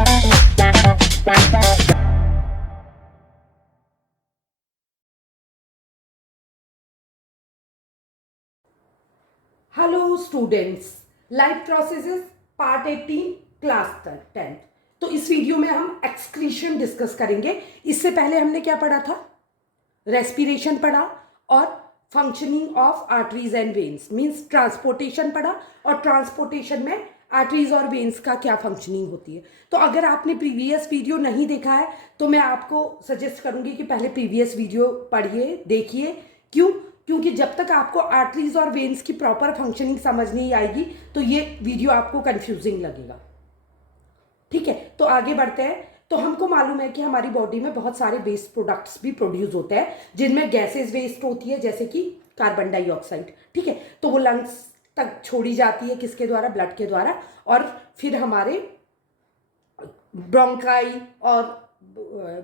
Hello students, life processes part 18 class 10। तो इस video में हम एक्सक्रीशन डिस्कस करेंगे। इससे पहले हमने क्या पढ़ा था? रेस्पिरेशन पढ़ा और functioning of arteries and veins, means transportation पढ़ा, और ट्रांसपोर्टेशन में आर्टरीज और वेन्स का क्या फंक्शनिंग होती है। तो अगर आपने प्रीवियस वीडियो नहीं देखा है तो मैं आपको सजेस्ट करूंगी कि पहले प्रीवियस वीडियो पढ़िए, देखिए। क्यों? क्योंकि जब तक आपको आर्टरीज और वेन्स की प्रॉपर फंक्शनिंग समझ नहीं आएगी तो ये वीडियो आपको कंफ्यूजिंग लगेगा। ठीक है, तो आगे बढ़ते हैं। तो हमको मालूम है कि हमारी बॉडी में बहुत सारे वेस्ट प्रोडक्ट्स भी प्रोड्यूस होते हैं, जिनमें गैसेस वेस्ट होती है, जैसे कि कार्बन डाइऑक्साइड। ठीक है, तो वो लंग्स तक छोड़ी जाती है, किसके द्वारा? ब्लड के द्वारा, और फिर हमारे ब्रोंकाई और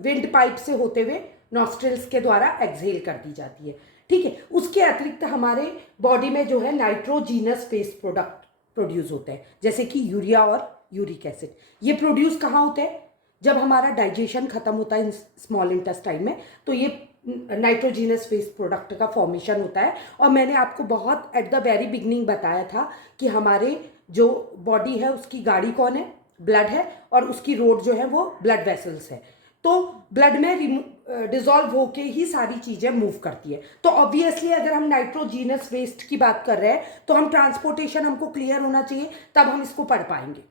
विंड पाइप से होते हुए नॉस्ट्रिल्स के द्वारा एक्सहेल कर दी जाती है। ठीक है, उसके अतिरिक्त हमारे बॉडी में जो है नाइट्रोजीनस वेस्ट प्रोडक्ट प्रोड्यूस होते हैं, जैसे कि यूरिया और यूरिक एसिड। ये प्रोड्यूस कहाँ होते हैं? जब हमारा डाइजेशन खत्म होता है स्मॉल इंटेस्टाइन में, तो ये नाइट्रोजीनस वेस्ट प्रोडक्ट का फॉर्मेशन होता है। और मैंने आपको बहुत एट द वेरी बिगनिंग बताया था कि हमारे जो बॉडी है उसकी गाड़ी कौन है? ब्लड है, और उसकी रोड जो है वो ब्लड वेसल्स है। तो ब्लड में डिजॉल्व होके ही सारी चीजें मूव करती है। तो ऑब्वियसली अगर हम नाइट्रोजीनस वेस्ट की बात कर रहे हैं तो हम ट्रांसपोर्टेशन हमको क्लियर होना चाहिए, तब हम इसको पढ़ पाएंगे।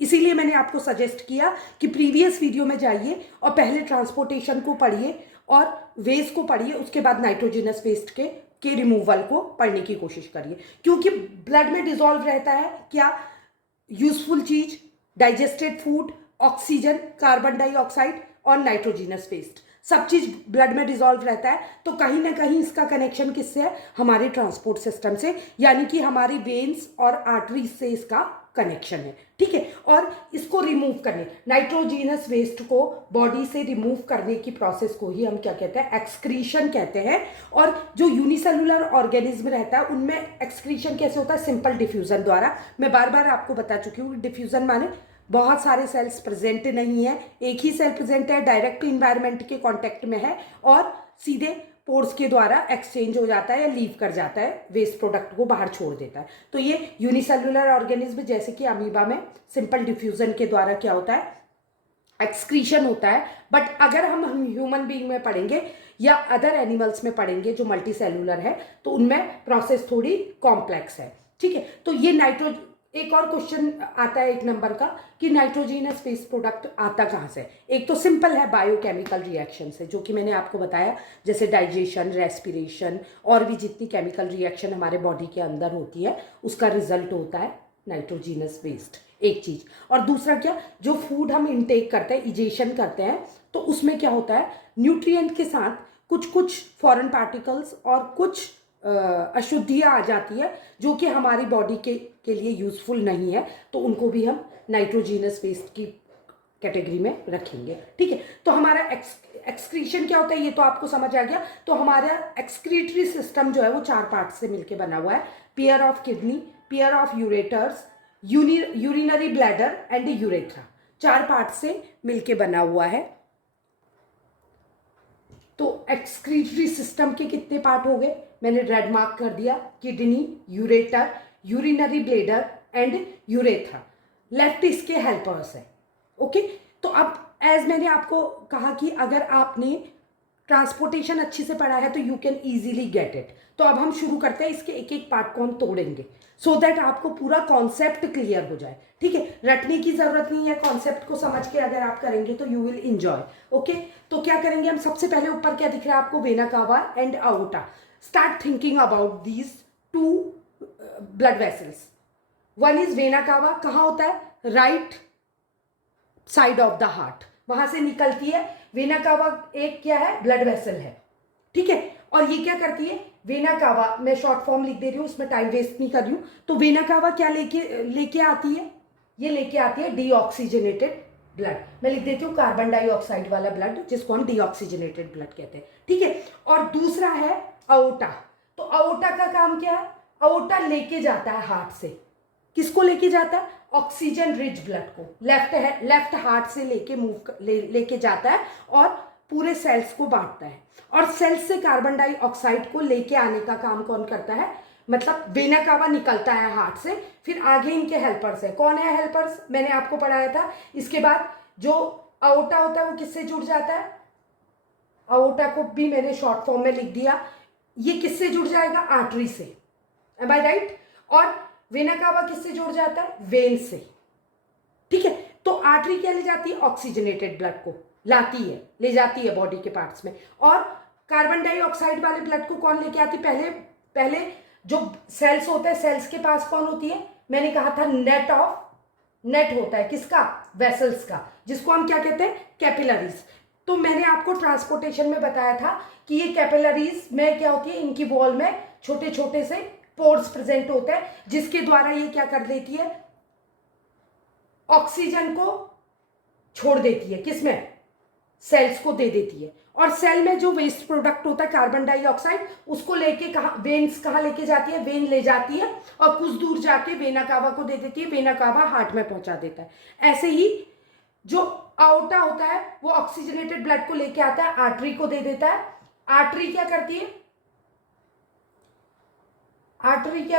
इसीलिए मैंने आपको सजेस्ट किया कि प्रीवियस वीडियो में जाइए और पहले ट्रांसपोर्टेशन को पढ़िए और वेस्ट को पढ़िए, उसके बाद नाइट्रोजनस वेस्ट के रिमूवल को पढ़ने की कोशिश करिए। क्योंकि ब्लड में डिजॉल्व रहता है क्या? यूजफुल चीज, digested food, oxygen, carbon dioxide और नाइट्रोजनस वेस्ट, सब चीज ब्लड में डिजॉल्व रहता है। तो कहीं ना कहीं इसका कनेक्शन किससे है? हमारे ट्रांसपोर्ट सिस्टम से, यानी कि हमारी वेन्स और आर्टरीज से इसका कनेक्शन है। ठीक है, और इसको रिमूव करने, नाइट्रोजीनस वेस्ट को बॉडी से रिमूव करने की प्रोसेस को ही हम क्या कहते हैं? एक्सक्रीशन कहते हैं। और जो यूनिसेलुलर ऑर्गेनिज्म रहता है उनमें एक्सक्रीशन कैसे होता है? सिंपल डिफ्यूजन द्वारा। मैं बार बार आपको बता चुकी हूँ, डिफ्यूजन माने बहुत सारे सेल्स प्रेजेंट नहीं है, एक ही सेल प्रेजेंट है, डायरेक्ट इन्वायरमेंट के कांटेक्ट में है और सीधे पोर्स के द्वारा एक्सचेंज हो जाता है या लीव कर जाता है, वेस्ट प्रोडक्ट को बाहर छोड़ देता है। तो ये यूनिसेलुलर ऑर्गेनिज्म जैसे कि अमीबा में सिंपल डिफ्यूजन के द्वारा क्या होता है? एक्सक्रीशन होता है। बट अगर हम ह्यूमन बीइंग में पढ़ेंगे या अदर एनिमल्स में पढ़ेंगे जो मल्टी सेलुलर है, तो उनमें प्रोसेस थोड़ी कॉम्प्लेक्स है। ठीक है, तो ये एक और क्वेश्चन आता है एक नंबर का कि नाइट्रोजीनस वेस्ट प्रोडक्ट आता कहाँ से? एक तो सिंपल है, बायोकेमिकल रिएक्शन से, जो कि मैंने आपको बताया, जैसे डाइजेशन, रेस्पिरेशन और भी जितनी केमिकल रिएक्शन हमारे बॉडी के अंदर होती है उसका रिजल्ट होता है नाइट्रोजीनस वेस्ट, एक चीज। और दूसरा क्या? जो फूड हम इनटेक करते हैं, इजेशन करते हैं, तो उसमें क्या होता है? न्यूट्रिएंट के साथ कुछ कुछ फॉरेन पार्टिकल्स और कुछ अशुद्धियाँ आ जाती है जो कि हमारी बॉडी के लिए यूजफुल नहीं है, तो उनको भी हम नाइट्रोजीनस वेस्ट की कैटेगरी में रखेंगे। ठीक है, तो हमारा एक्सक्रीशन क्या होता है ये तो आपको समझ आ गया। तो हमारा एक्सक्रीटरी सिस्टम जो है वो 4 पार्ट से मिलकर बना हुआ है: pair of kidney, pair of ureters, urinary bladder and urethra. 4 part से मिलकर बना हुआ है। तो एक्सक्रीटरी सिस्टम के कितने पार्ट हो गए? मैंने रेड मार्क कर दिया: kidney, ureter, urinary bladder and urethra. Left इसके हेल्पर्स है। ओके, तो अब एज मैंने आपको कहा कि अगर आपने ट्रांसपोर्टेशन अच्छी से पढ़ा है तो you can easily get it. तो अब हम शुरू करते हैं, इसके एक एक पार्ट को हम तोड़ेंगे सो दैट आपको पूरा कॉन्सेप्ट क्लियर हो जाए। ठीक है, रटने की जरूरत नहीं है, कॉन्सेप्ट को समझ के अगर आप करेंगे तो यू विल इंजॉय। ओके, तो क्या करेंगे हम? सबसे पहले ऊपर क्या दिख रहा है आपको? Vena cava and outta. Start thinking about these two blood vessels. One is vena cava, कहाँ होता है? Right side of the heart, वहां से निकलती है। वेना कावा एक क्या है? ब्लड वेसल है। ठीक है, और ये क्या करती है? वेना कावा, मैं शॉर्ट फॉर्म लिख दे रही हूं, उसमें टाइम वेस्ट नहीं कर रही हूं। तो वेना कावा क्या लेके आती है? ये लेके आती है डीऑक्सीजनेटेड ब्लड। मैं लिख देती हूँ कार्बन डाइऑक्साइड वाला ब्लड, जिसको हम डीऑक्सीजनेटेड ब्लड कहते हैं। ठीक है, और दूसरा है अओर्टा। तो अओर्टा का काम क्या है? अओर्टा लेके जाता है हार्ट से। किसको लेके जाता है? ऑक्सीजन रिच ब्लड को लेफ्ट हार्ट से लेके जाता है और पूरे सेल्स को बांटता है, और सेल्स से कार्बन डाइऑक्साइड को लेके आने का काम कौन करता है, मतलब वेना कावा निकलता है हार्ट से, फिर आगे इनके हेल्पर्स है। कौन है हेल्पर्स, मैंने आपको पढ़ाया था। इसके बाद जो अओर्टा होता है वो किससे जुड़ जाता है, अओर्टा को भी मैंने शॉर्ट फॉर्म में लिख दिया, ये किससे जुड़ जाएगा, आर्टरी से, एम आई राइट। और वेना कावा किससे जुड़ जाता है, वेन से, ठीक है। तो आर्टरी क्या ले जाती है, ऑक्सीजनेटेड ब्लड को लाती है, ले जाती है बॉडी के पार्ट्स में। और कार्बन डाइऑक्साइड वाले ब्लड को कौन लेके आती है, पहले जो सेल्स होते हैं, सेल्स के पास कौन होती है, मैंने कहा था नेट होता है किसका, वेसल्स का, जिसको हम क्या कहते हैं, कैपिलरीज। तो मैंने आपको ट्रांसपोर्टेशन में बताया था कि ये कैपिलरीज में क्या होती है, इनकी वॉल में छोटे छोटे से पोर्स प्रेजेंट होते हैं, जिसके द्वारा ये क्या कर देती है, ऑक्सीजन को छोड़ देती है, किसमें, सेल्स को दे देती है। और सेल में जो वेस्ट प्रोडक्ट होता है कार्बन डाइऑक्साइड, उसको लेके कहाँ लेके जाती है, वेन ले जाती है और कुछ दूर जाके वेना कावा को दे देती है, वेना कावा हार्ट में पहुंचा देता है। ऐसे ही जो अओर्टा होता है वो ऑक्सीजनेटेड ब्लड को लेके आता है, आर्टरी को दे देता है। आर्टरी क्या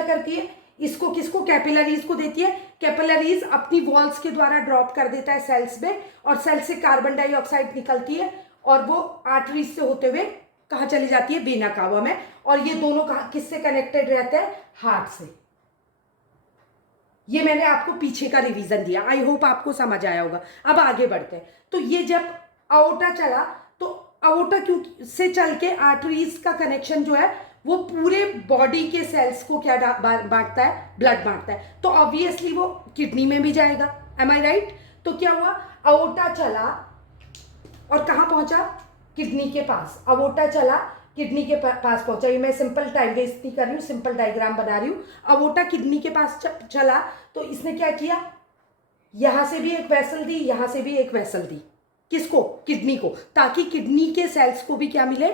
करती है, इसको किसको, कैपिलरीज को देती है। कैपिलरीज अपनी वॉल्स के द्वारा ड्रॉप कर देता है सेल्स में, और सेल से कार्बन डाइऑक्साइड निकलती है और वो आर्टरीज से होते हुए कहाँ चली जाती है, वेना कावा में। और ये दोनों किससे कनेक्टेड रहते हैं, हार्ट से। ये मैंने आपको पीछे का रिवीजन दिया, आई होप आपको समझ आया होगा। अब आगे बढ़ते हैं। तो ये जब अओर्टा चला, तो अओर्टा क्यों से चल के आर्टरीज का कनेक्शन जो है वो पूरे बॉडी के सेल्स को क्या बांटता है, ब्लड बांटता है। तो ऑब्वियसली वो किडनी में भी जाएगा, एम आई राइट। तो क्या हुआ, अओर्टा चला और कहाँ पहुंचा, किडनी के पास। अओर्टा चला, किडनी के पास पहुंचा। ये मैं सिंपल टाइम वेस्ट नहीं कर रही हूँ, सिंपल डायग्राम बना रही हूँ। अओर्टा किडनी के पास चला, तो इसने क्या किया, यहां से भी एक वेसल दी, यहां से भी एक वेसल दी, किसको, किडनी को, ताकि किडनी के सेल्स को भी क्या मिले,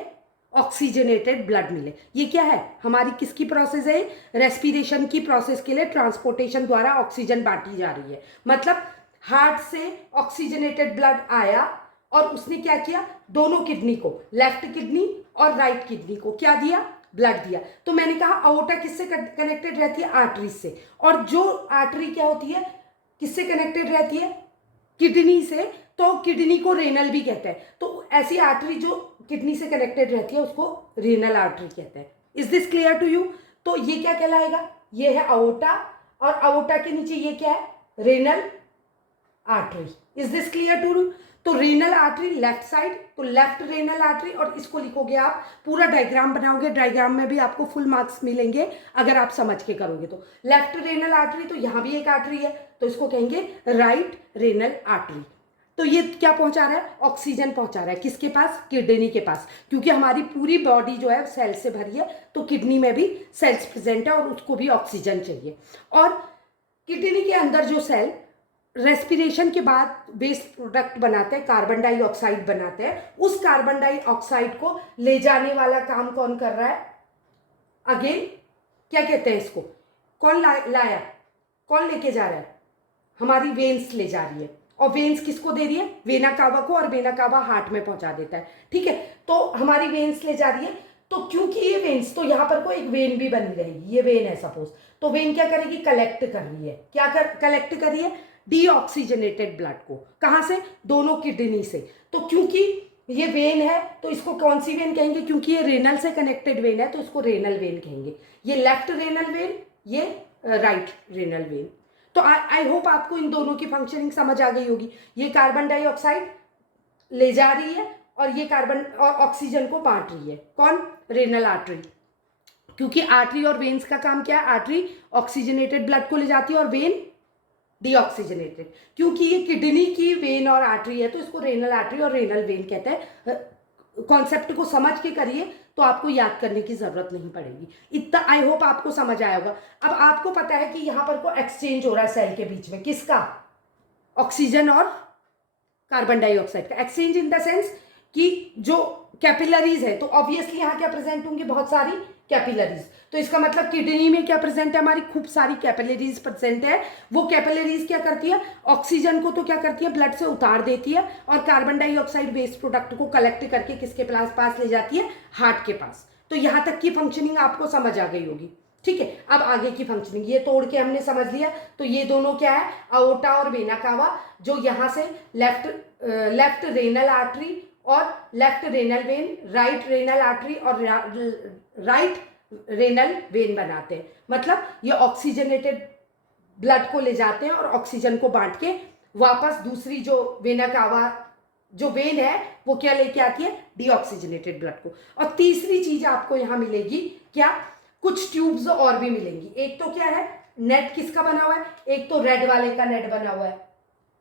ऑक्सीजनेटेड ब्लड मिले। ये क्या है, हमारी किसकी प्रोसेस है, रेस्पिरेशन की प्रोसेस के लिए ट्रांसपोर्टेशन द्वारा ऑक्सीजन बांटी जा रही है। मतलब हार्ट से ऑक्सीजनेटेड ब्लड आया और उसने क्या किया, दोनों किडनी को, लेफ्ट किडनी और राइट किडनी को क्या दिया, ब्लड दिया। तो मैंने कहा अओर्टा किससे कनेक्टेड रहती है, आर्टरी से। और जो आर्टरी क्या होती है, किससे कनेक्टेड रहती है, किडनी से। तो किडनी को रेनल भी कहते हैं। तो ऐसी आर्टरी जो किडनी से कनेक्टेड रहती है उसको रेनल आर्टरी कहते हैं। Is this clear to you. तो ये क्या कहलाएगा, ये है अओर्टा, और अओर्टा के नीचे ये क्या है, renal artery. Is this clear to you. तो रेनल आर्टरी लेफ्ट साइड, तो लेफ्ट रेनल आर्टरी, और इसको लिखोगे आप, पूरा डायग्राम बनाओगे, डायग्राम में भी आपको फुल मार्क्स मिलेंगे अगर आप समझ के करोगे। तो लेफ्ट रेनल आर्टरी, तो यहां भी एक आर्टरी है, तो इसको कहेंगे राइट रेनल आर्टरी। तो ये क्या पहुंचा रहा है, ऑक्सीजन पहुंचा रहा है, किसके पास, किडनी के पास, क्योंकि हमारी पूरी बॉडी जो है सेल से भरी है, तो किडनी में भी सेल्स प्रेजेंट है और उसको भी ऑक्सीजन चाहिए। और किडनी के अंदर जो सेल रेस्पिरेशन के बाद वेस्ट प्रोडक्ट बनाते हैं, कार्बन डाइऑक्साइड बनाते हैं, उस कार्बन डाइऑक्साइड को ले जाने वाला काम कौन कर रहा है, अगेन क्या कहते हैं इसको, कौन लाया, कौन लेके जा रहा है, हमारी वेन्स ले जा रही है। और वेन्स किसको दे रही है, वेना कावा को, और वेना कावा हार्ट में पहुंचा देता है, ठीक है। तो हमारी वेन्स ले जा रही है। तो क्योंकि ये वेन्स, तो यहां पर कोई एक वेन भी बनी रहेगी, ये वेन है सपोज, तो वेन क्या करेगी, कलेक्ट कर रही है, क्या कलेक्ट कर रही है, डीऑक्सीजनेटेड ब्लड को, कहां से, दोनों किडनी से। तो क्योंकि ये वेन है तो इसको कौन सी वेन कहेंगे, क्योंकि ये रेनल से कनेक्टेड वेन है तो इसको रेनल वेन कहेंगे। ये लेफ्ट रेनल वेन, ये राइट रेनल वेन। तो आई होप आपको इन दोनों की फंक्शनिंग समझ आ गई होगी। ये कार्बन डाइऑक्साइड ले जा रही है और ये कार्बन और ऑक्सीजन को बांट रही है, कौन, रेनल आर्टरी। क्योंकि आर्टरी और वेन्स का काम क्या है, आर्टरी ऑक्सीजनेटेड ब्लड को ले जाती है और वेन डीऑक्सीजनेटेड। क्योंकि ये किडनी की वेन और आर्टरी है तो इसको रेनल आर्टरी और रेनल वेन कहते हैं। कॉन्सेप्ट को समझ के करिए तो आपको याद करने की जरूरत नहीं पड़ेगी। इतना आई होप आपको समझ आया होगा। अब आपको पता है कि यहां पर को एक्सचेंज हो रहा है सेल के बीच में, किसका, ऑक्सीजन और कार्बन डाइऑक्साइड का एक्सचेंज, इन द सेंस कि जो कैपिलरीज है तो ऑब्वियसली यहां क्या प्रेजेंट होंगी, बहुत सारी कैपिलरीज। तो इसका मतलब किडनी में क्या प्रेजेंट है, हमारी खूब सारी कैपिलरीज प्रेजेंट है। वो कैपिलरीज क्या करती है, ऑक्सीजन को तो क्या करती है, ब्लड से उतार देती है और कार्बन डाइऑक्साइड वेस्ट प्रोडक्ट को कलेक्ट करके किसके पास ले जाती है, हार्ट के पास। तो यहां तक की फंक्शनिंग आपको समझ आ गई होगी। ठीक है, अब आगे की फंक्शनिंग ये तोड़ के हमने समझ लिया। तो ये दोनों क्या है, अओर्टा और वेना कावा, जो यहां से लेफ्ट रेनल आर्टरी और left renal vein, right renal artery और राइट रेनल वेन बनाते हैं। मतलब ये ऑक्सीजनेटेड ब्लड को ले जाते हैं और ऑक्सीजन को बांट के वापस दूसरी जो वेना कावा जो वेन है वो क्या लेके आती है, डीऑक्सीजनेटेड ब्लड को। और तीसरी चीज आपको यहां मिलेगी क्या, कुछ ट्यूब्स और भी मिलेंगी। एक तो क्या है, नेट किसका बना हुआ है, एक तो रेड वाले का नेट बना हुआ है,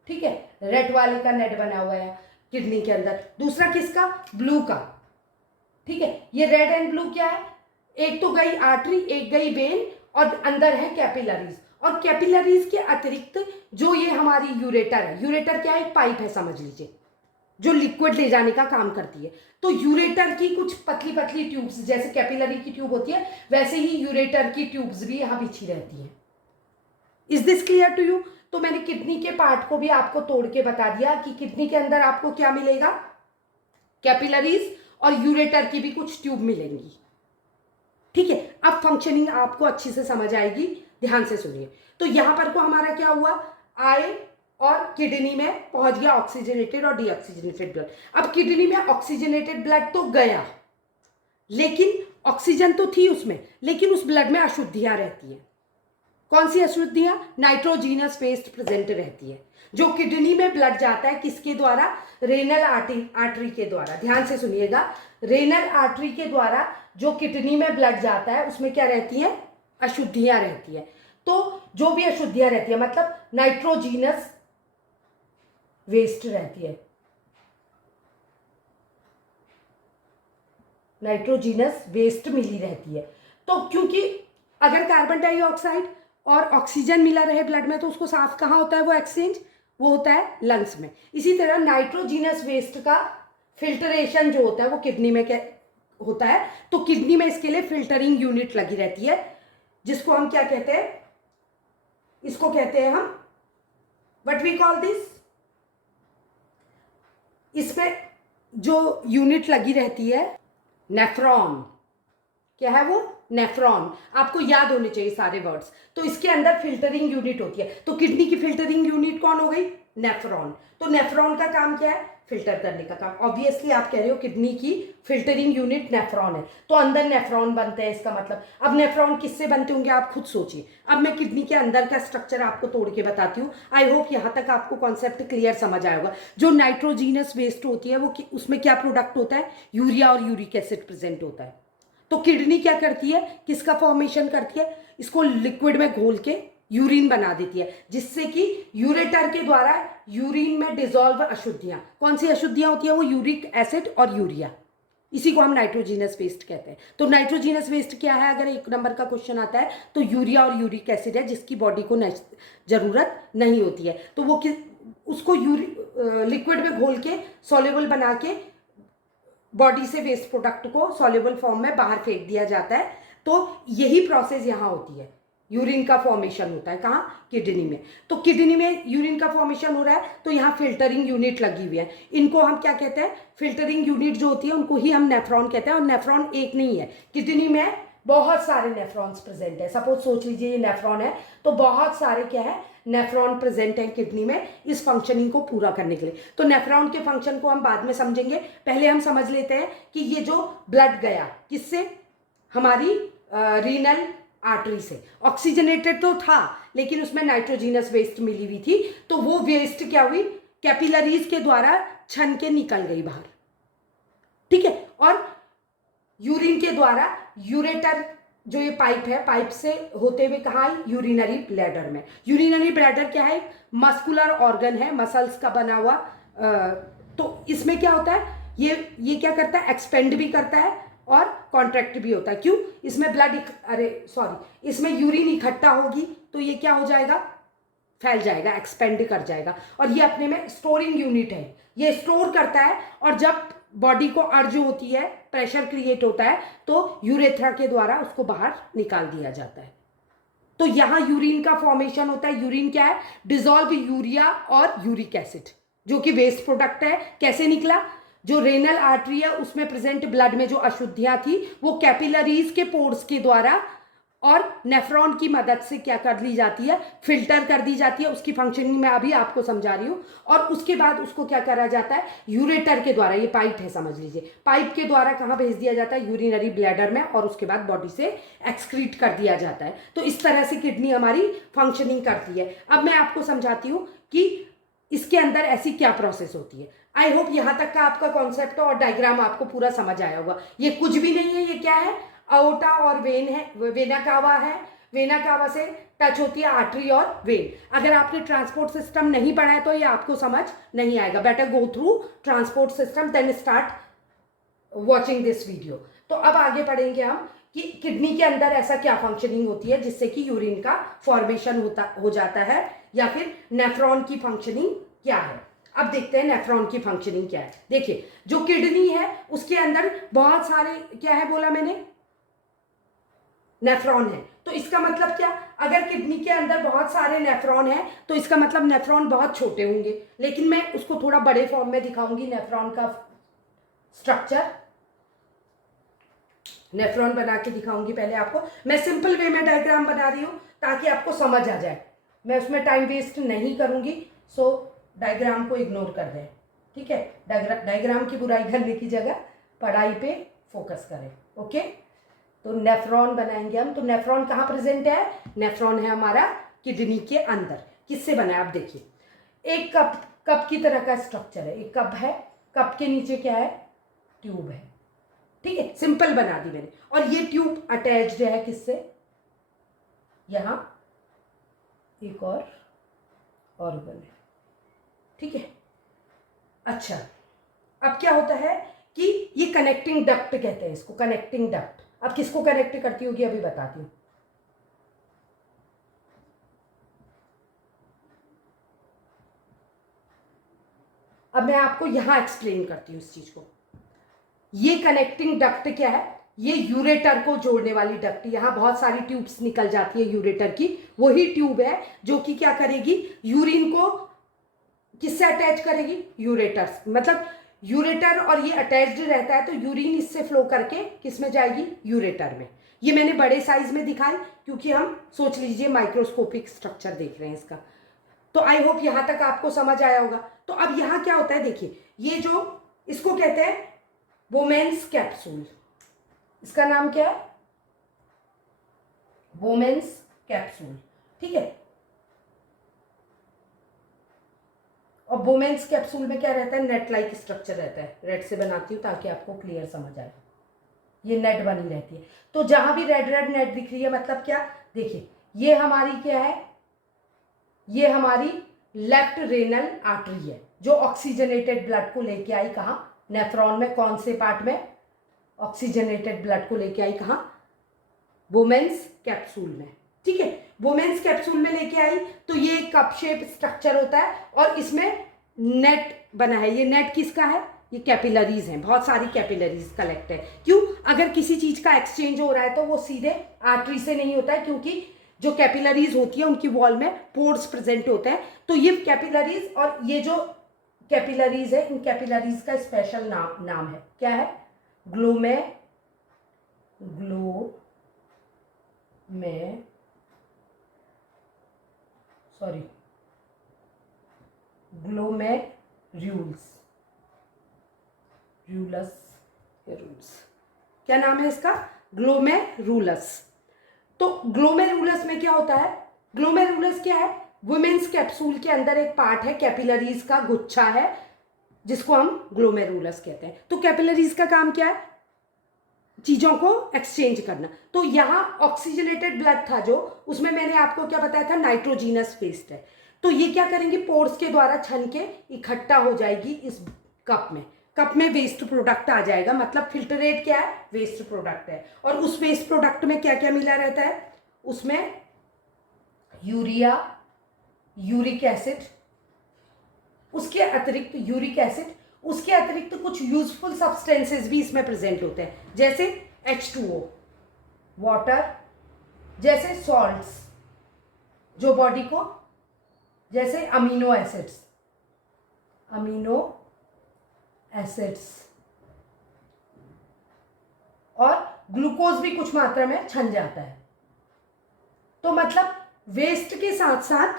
ठीक है, रेड वाले का नेट बना हुआ है किडनी के अंदर। दूसरा किसका, ब्लू का, ठीक है। ये रेड एंड ब्लू क्या है, एक तो गई आर्टरी, एक गई वेन और अंदर है कैपिलरीज। और कैपिलरीज के अतिरिक्त जो ये हमारी यूरेटर है, यूरेटर क्या है, एक पाइप है समझ लीजिए, जो लिक्विड ले जाने का काम करती है। तो यूरेटर की कुछ पतली पतली ट्यूब्स, जैसे कैपिलरी की ट्यूब होती है वैसे ही यूरेटर की ट्यूब्स भी यहां बिछी रहती हैं। Is this clear to you. तो मैंने किडनी के पार्ट को भी आपको तोड़ के बता दिया कि किडनी के अंदर आपको क्या मिलेगा, कैपिलरीज और यूरेटर की भी कुछ ट्यूब मिलेंगी। ठीक है, अब फंक्शनिंग आपको अच्छी से समझ आएगी, ध्यान से सुनिए। तो यहां पर को हमारा क्या हुआ, आए और किडनी में पहुंच गया ऑक्सीजनेटेड और डीऑक्सीजनेटेड ब्लड। अब किडनी में ऑक्सीजनेटेड ब्लड तो गया, लेकिन ऑक्सीजन तो थी उसमें, लेकिन उस ब्लड में अशुद्धियां रहती हैं। कौन सी अशुद्धियां, नाइट्रोजीनस वेस्ट प्रेजेंट रहती है। जो किडनी में ब्लड जाता है किसके द्वारा, रेनल आर्टरी के द्वारा। ध्यान से सुनिएगा, रेनल आर्टरी के द्वारा जो किडनी में ब्लड जाता है उसमें क्या रहती है, अशुद्धियां रहती है। तो जो भी अशुद्धियां रहती है मतलब नाइट्रोजीनस वेस्ट रहती है, नाइट्रोजीनस वेस्ट मिली रहती है। तो क्योंकि अगर कार्बन डाइऑक्साइड और ऑक्सीजन मिला रहे ब्लड में तो उसको साफ कहाँ होता है वो एक्सचेंज, वो होता है लंग्स में। इसी तरह नाइट्रोजीनस वेस्ट का फिल्टरेशन जो होता है वो किडनी में क्या होता है, तो किडनी में इसके लिए फिल्टरिंग यूनिट लगी रहती है, जिसको हम क्या कहते हैं, इसको कहते हैं हम, व्हाट वी कॉल दिस, इसमें जो यूनिट लगी रहती है नेफ्रॉन, क्या है वो, नेफ्रॉन। आपको याद होने चाहिए सारे वर्ड्स। तो इसके अंदर फिल्टरिंग यूनिट होती है। तो किडनी की फिल्टरिंग यूनिट कौन हो गई, नेफ्रॉन। तो नेफ्रॉन का काम क्या है, फिल्टर करने का काम। ऑब्वियसली आप कह रहे हो किडनी की फिल्टरिंग यूनिट नेफ्रॉन है, तो अंदर नेफ्रॉन बनते हैं, इसका मतलब। अब नेफ्रॉन किससे बनते होंगे आप खुद सोचिए। अब मैं किडनी के अंदर का स्ट्रक्चर आपको तोड़ के बताती हूँ। आई होप यहाँ तक आपको कॉन्सेप्ट क्लियर समझ आया होगा। जो नाइट्रोजीनस वेस्ट होती है वो उसमें क्या प्रोडक्ट होता है, यूरिया और यूरिक एसिड प्रेजेंट होता है। तो किडनी क्या करती है, किसका फॉर्मेशन करती है, इसको लिक्विड में घोल के यूरिन बना देती है, जिससे कि यूरेटर के द्वारा यूरिन में डिसॉल्व अशुद्धियां, कौन सी अशुद्धियां होती है, वो यूरिक एसिड और यूरिया, इसी को हम नाइट्रोजीनस वेस्ट कहते हैं। तो नाइट्रोजीनस वेस्ट क्या है, अगर एक नंबर का क्वेश्चन आता है तो यूरिया और यूरिक एसिड है, जिसकी बॉडी को जरूरत नहीं होती है। तो वो उसको लिक्विड में घोल के सॉल्युबल बना के बॉडी से वेस्ट प्रोडक्ट को सॉल्युबल फॉर्म में बाहर फेंक दिया जाता है। तो यही प्रोसेस यहाँ होती है, यूरिन का फॉर्मेशन होता है कहाँ, किडनी में। तो किडनी में यूरिन का फॉर्मेशन हो रहा है तो यहाँ फिल्टरिंग यूनिट लगी हुई है। इनको हम क्या कहते हैं, फिल्टरिंग यूनिट जो होती है उनको ही हम नेफ्रॉन कहते हैं। और नेफ्रॉन एक नहीं है, किडनी में बहुत सारे नेफ्रॉन्स प्रेजेंट है। सपोज सोच लीजिए ये नेफ्रॉन है, तो बहुत सारे क्या है, नेफ्रॉन प्रेजेंट है किडनी में इस फंक्शनिंग को पूरा करने के लिए। तो नेफ्रॉन के फंक्शन को हम बाद में समझेंगे, पहले हम समझ लेते हैं कि ये जो ब्लड गया किससे, हमारी रीनल आर्टरी से। ऑक्सीजनेटेड तो था लेकिन उसमें नाइट्रोजीनस वेस्ट मिली हुई थी, तो वो वेस्ट क्या हुई, कैपिलरीज के द्वारा छन के निकल गई बाहर, ठीक है। और यूरिन के द्वारा यूरेटर जो ये पाइप है, पाइप से होते हुए कहाँ, यूरिनरी ब्लैडर में। यूरिनरी ब्लैडर क्या है, मस्कुलर ऑर्गन है, मसल्स का बना हुआ। तो इसमें क्या होता है, ये क्या करता है, एक्सपेंड भी करता है और कॉन्ट्रैक्ट भी होता है। क्यों, इसमें इसमें यूरिन इकट्ठा होगी तो ये क्या हो जाएगा, फैल जाएगा, एक्सपेंड कर जाएगा। और ये अपने में स्टोरिंग यूनिट है, ये स्टोर करता है। और जब बॉडी को अर्ज होती है, प्रेशर क्रिएट होता है, तो यूरेथ्रा के द्वारा उसको बाहर निकाल दिया जाता है। तो यहां यूरिन का फॉर्मेशन होता है। यूरिन क्या है? डिजॉल्व यूरिया और यूरिक एसिड, जो कि वेस्ट प्रोडक्ट है। कैसे निकला? जो रेनल आर्टरी है उसमें प्रेजेंट ब्लड में जो अशुद्धियां थी वो कैपिलरीज के पोर्स के द्वारा और नेफ्रॉन की मदद से क्या कर ली जाती है? फिल्टर कर दी जाती है। उसकी फंक्शनिंग मैं अभी आपको समझा रही हूं। और उसके बाद उसको क्या करा जाता है? यूरेटर के द्वारा, ये पाइप है समझ लीजिए, पाइप के द्वारा कहां भेज दिया जाता है? यूरिनरी ब्लैडर में, और उसके बाद बॉडी से एक्सक्रीट कर दिया जाता है। तो इस तरह से किडनी हमारी फंक्शनिंग करती है। अब मैं आपको समझाती हूं कि इसके अंदर ऐसी क्या प्रोसेस होती है। आई होप यहां तक का आपका कॉन्सेप्ट और डायग्राम आपको पूरा समझ आया होगा। ये कुछ भी नहीं है, ये क्या है? अओर्टा और वेन है, वेना कावा है। वेना कावा से टच होती है आर्टरी और वेन। अगर आपने ट्रांसपोर्ट सिस्टम नहीं पढ़ा है तो ये आपको समझ नहीं आएगा। Better go through transport system then start watching this video. तो अब आगे पढ़ेंगे हम कि किडनी के अंदर ऐसा क्या फंक्शनिंग होती है जिससे कि यूरिन का फॉर्मेशन हो जाता है, या फिर नेफ्रॉन की फंक्शनिंग क्या है। अब देखते हैं नेफ्रॉन की फंक्शनिंग क्या है। देखिए, जो किडनी है उसके अंदर बहुत सारे क्या है बोला मैंने? नेफ्रॉन है। तो इसका मतलब क्या? अगर किडनी के अंदर बहुत सारे नेफ्रॉन है तो इसका मतलब नेफ्रॉन बहुत छोटे होंगे। लेकिन मैं उसको थोड़ा बड़े फॉर्म में दिखाऊंगी नेफ्रॉन का स्ट्रक्चर। नेफ्रॉन बना के दिखाऊंगी पहले आपको। मैं सिंपल वे में डायग्राम बना रही हूं ताकि आपको समझ आ जाए। मैं उसमें टाइम वेस्ट नहीं करूंगी, सो डायग्राम को इग्नोर कर दें, ठीक है? डायग्राम की बुराई करने की जगह पढ़ाई पे फोकस करें, ओके? तो नेफ्रॉन बनाएंगे हम। तो नेफ्रॉन कहाँ प्रेजेंट है? नेफ्रॉन है हमारा किडनी के अंदर। किससे बना है? आप देखिए, एक कप की तरह का स्ट्रक्चर है। एक कप है, कप के नीचे क्या है? ट्यूब है, ठीक है? सिंपल बना दी मैंने। और ये ट्यूब अटैच्ड है किससे? यहां एक और ऑर्गन है, ठीक है? अच्छा, अब क्या होता है कि ये कनेक्टिंग डक्ट कहते हैं इसको, कनेक्टिंग डक्ट। अब किसको कनेक्ट करती होगी अभी बताती हूं। अब मैं आपको यहां एक्सप्लेन करती हूं इस चीज को। ये कनेक्टिंग डक्ट क्या है? ये यूरेटर को जोड़ने वाली डक्ट। यहां बहुत सारी ट्यूब्स निकल जाती है यूरेटर की। वही ट्यूब है जो कि क्या करेगी? यूरिन को किससे अटैच करेगी? यूरेटर। मतलब यूरेटर और ये अटैच्ड रहता है तो यूरिन इससे फ्लो करके किस में जाएगी? यूरेटर में। ये मैंने बड़े साइज में दिखाई क्योंकि हम सोच लीजिए माइक्रोस्कोपिक स्ट्रक्चर देख रहे हैं इसका। तो आई होप यहां तक आपको समझ आया होगा। तो अब यहां क्या होता है देखिए, ये जो इसको कहते हैं बोमेन्स कैप्सूल। इसका नाम क्या है? बोमेन्स कैप्सूल, ठीक है? और बोमेन्स कैप्सूल में क्या रहता है? नेट लाइक स्ट्रक्चर रहता है। रेड से बनाती हूं ताकि आपको क्लियर समझ आए। ये नेट बनी रहती है। तो जहां भी रेड रेड नेट दिख रही है मतलब क्या? देखिए, ये हमारी क्या है? ये हमारी लेफ्ट रेनल आर्टरी है जो ऑक्सीजनेटेड ब्लड को लेके आई कहां? नेफ्रॉन में। कौन से पार्ट में? ऑक्सीजनेटेड ब्लड को लेके आई कहां? बोमेन्स कैप्सूल में, ठीक है? बोमेन्स कैप्सूल में लेके आई तो ये कप शेप स्ट्रक्चर होता है और इसमें नेट बना है। ये नेट किसका है? ये कैपिलरीज हैं, बहुत सारी कैपिलरीज कलेक्ट है। क्यों? अगर किसी चीज का एक्सचेंज हो रहा है तो वो सीधे आर्टरी से नहीं होता है, क्योंकि जो कैपिलरीज होती है उनकी वॉल में पोर्स प्रेजेंट होते हैं। तो ये कैपिलरीज और ये जो कैपिलरीज है, इन कैपिलरीज का स्पेशल नाम है। क्या है? ग्लोमेरुल्स। क्या नाम है इसका? ग्लोमेरुलस। तो ग्लोमेरुलस में क्या होता है? ग्लोमेरुलस क्या है? वुमेन्स कैप्सूल के अंदर एक पार्ट है, कैपिलरीज का गुच्छा है जिसको हम ग्लोमेरुलस कहते हैं। तो कैपिलरीज का काम क्या है? चीजों को एक्सचेंज करना। तो यहां ऑक्सीजनेटेड ब्लड था जो, उसमें मैंने आपको क्या बताया था? नाइट्रोजीनस पेस्ट है। तो ये क्या करेंगे? पोर्स के द्वारा छन के इकट्ठा हो जाएगी इस कप में। कप में वेस्ट प्रोडक्ट आ जाएगा, मतलब फिल्टरेट क्या है? वेस्ट प्रोडक्ट है। और उस वेस्ट प्रोडक्ट में क्या क्या मिला रहता है? उसमें यूरिया, यूरिक एसिड, उसके अतिरिक्त यूरिक एसिड, उसके अतिरिक्त कुछ यूजफुल सब्सटेंसेस भी इसमें प्रेजेंट होते हैं, जैसे H2O वाटर, जैसे सॉल्ट्स जो बॉडी को, जैसे अमीनो एसिड्स और ग्लूकोज भी कुछ मात्रा में छन जाता है। तो मतलब वेस्ट के साथ साथ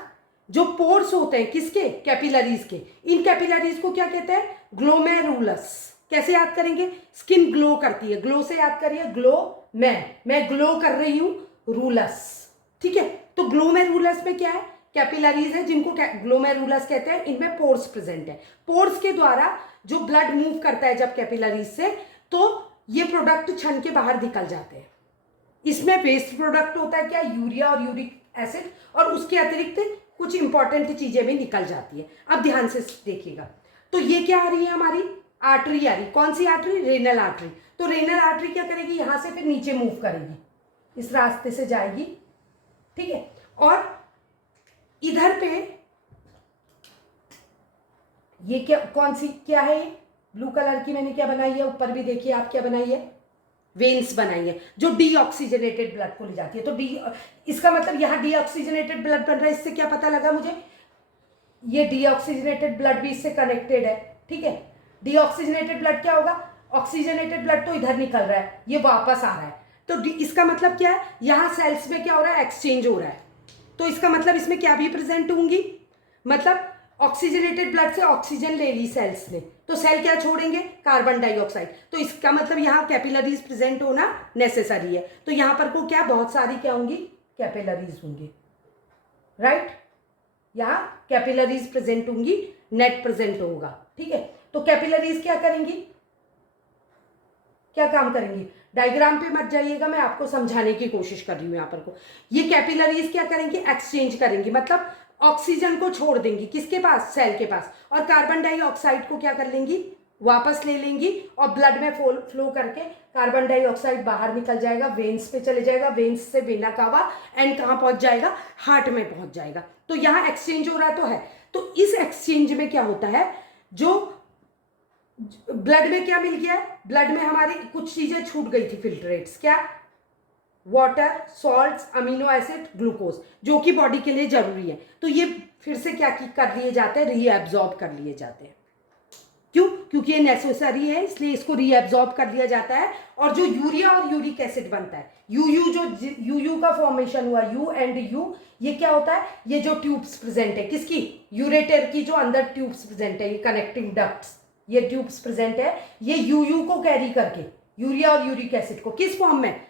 जो पोर्स होते हैं किसके, कैपिलरीज के, इन कैपिलरीज को क्या कहते हैं, ग्लोमेरुलस। कैसे याद करेंगे, स्किन ग्लो करती है, ग्लो से याद करिए, ग्लो मैं ग्लो कर रही हूं, रूलस, ठीक है। तो ग्लोमेरुलस में क्या है, कैपिलरीज है जिनको ग्लोमेरुलस कहते हैं, इनमें पोर्स प्रेजेंट है। पोर्स के द्वारा जो ब्लड मूव करता है जब कैपिलरीज से, तो ये प्रोडक्ट छन के बाहर निकल जाते हैं। इसमें वेस्ट प्रोडक्ट होता है क्या, यूरिया और यूरिक एसिड, और उसके अतिरिक्त कुछ इंपॉर्टेंट चीजें भी निकल जाती है। अब ध्यान से देखिएगा, तो ये क्या आ रही है, हमारी आर्टरी आ रही, कौन सी आर्टरी, रेनल आर्टरी। तो रेनल आर्टरी क्या करेगी, यहां से फिर नीचे मूव करेगी, इस रास्ते से जाएगी, ठीक है। और इधर पे ये क्या, कौन सी क्या है, ये ब्लू कलर की मैंने क्या बनाई है, ऊपर भी देखिए आप क्या बनाई है, वेन्स बनाई है, जो डीऑक्सीजनेटेड ब्लड को ले जाती है। तो इसका मतलब यहाँ डीऑक्सीजनेटेड ब्लड बन रहा है, इससे क्या पता लगा मुझे, ये डीऑक्सीजनेटेड ब्लड भी इससे कनेक्टेड है, ठीक है। डीऑक्सीजनेटेड ब्लड क्या होगा, ऑक्सीजनेटेड ब्लड तो इधर निकल रहा है, ये वापस आ रहा है, तो इसका मतलब क्या है, यहाँ सेल्स में क्या हो रहा है, एक्सचेंज हो रहा है। तो इसका मतलब इसमें क्या भी प्रेजेंट होंगी, मतलब ऑक्सीजनेटेड ब्लड से ऑक्सीजन ले ली सेल्स ने, तो सेल क्या छोड़ेंगे, कार्बन डाइऑक्साइड। तो इसका मतलब यहाँ कैपिलरीज प्रेजेंट होना नेसेसरी है। तो यहाँ पर को क्या, बहुत सारी क्या होंगी, कैपिलरीज होंगी, राइट। यहाँ कैपिलरीज प्रेजेंट होंगी, नेट प्रेजेंट होगा, ठीक है। तो कैपिलरीज क्या करेंगी, क्या काम करेंगी, डायग्राम पे मत जाइएगा, मैं आपको समझाने की कोशिश कर रही हूं यहाँ पर को। ये कैपिलरीज क्या करेंगी, एक्सचेंज करेंगी, मतलब ऑक्सीजन को छोड़ देंगी, किसके पास, सेल के पास, और कार्बन डाइऑक्साइड को क्या कर लेंगी, वापस ले लेंगी, और ब्लड में फ्लो करके कार्बन डाइऑक्साइड बाहर निकल जाएगा, वेन्स पे चले जाएगा, वेन्स से वेना कावा, एंड कहाँ पहुंच जाएगा, हार्ट में पहुंच जाएगा। तो यहाँ एक्सचेंज हो रहा तो है। तो इस एक्सचेंज में क्या होता है, जो ब्लड में क्या मिल गया है, ब्लड में हमारी कुछ चीजें छूट गई थी, फिल्ट्रेट्स, क्या, water, salts, amino acid, glucose, जो कि बॉडी के लिए जरूरी है। तो ये फिर से क्या कर लिए जाते हैं, रीएब्जॉर्ब कर लिए जाते हैं। क्यों, क्योंकि ये नेसेसरी है, इसलिए इसको रीएब्जॉर्ब कर लिया जाता है। और जो यूरिया और यूरिक एसिड बनता है, यूयू का फॉर्मेशन हुआ, यू एंड यू, ये क्या होता है, ये जो ट्यूब्स प्रेजेंट है, किसकी, यूरेटर की, जो अंदर ट्यूब्स प्रेजेंट है, ये कनेक्टिंग डक्ट्स, ये ट्यूब्स प्रेजेंट है, ये यूयू को कैरी करके, यूरिया और यूरिक एसिड को किस फॉर्म में,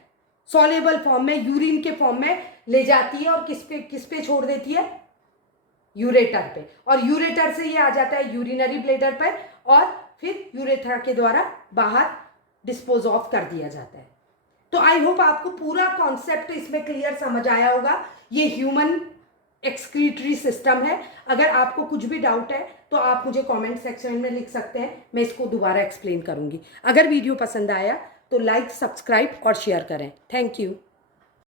सॉल्युबल फॉर्म में, यूरिन के फॉर्म में ले जाती है, और किस पे छोड़ देती है, यूरेटर पे, और यूरेटर से ये आ जाता है यूरिनरी ब्लैडर पर, और फिर यूरेथ्रा के द्वारा बाहर डिस्पोज ऑफ कर दिया जाता है। तो आई होप आपको पूरा कॉन्सेप्ट इसमें क्लियर समझ आया होगा। ये ह्यूमन एक्सक्रीटरी सिस्टम है। अगर आपको कुछ भी डाउट है तो आप मुझे कमेंट सेक्शन में लिख सकते हैं, मैं इसको दोबारा एक्सप्लेन करूंगी। अगर वीडियो पसंद आया तो लाइक, सब्सक्राइब और शेयर करें। Thank you.